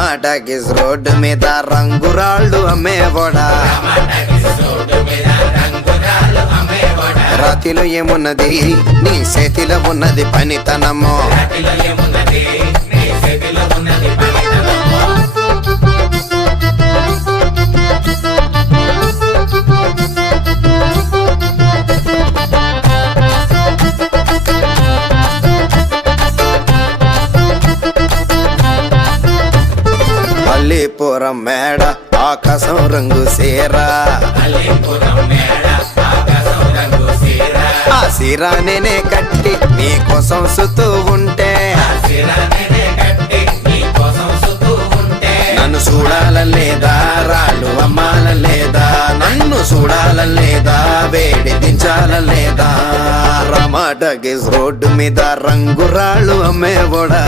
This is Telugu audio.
రమాటగిస్ రోడ్డు మీద రంగురాళ్ళు అమ్మేవోడా రాతిలో ఏమున్నది నీ చేతిలో ఉన్నది పనితనము అల్లీపురం మేడ ఆకాశం రంగు సీరా ఆ సీరా నేనే కట్టి నీ కోసం సుతూ ఉంటే నన్ను చూడాలలేదా రాళ్ళు అమ్మాలలేదా నన్ను చూడాలలేదా వేడి దించాలలేదా రమాటగిస్ రోడ్డు మీద రంగురాళ్ళు అమ్మేవోడా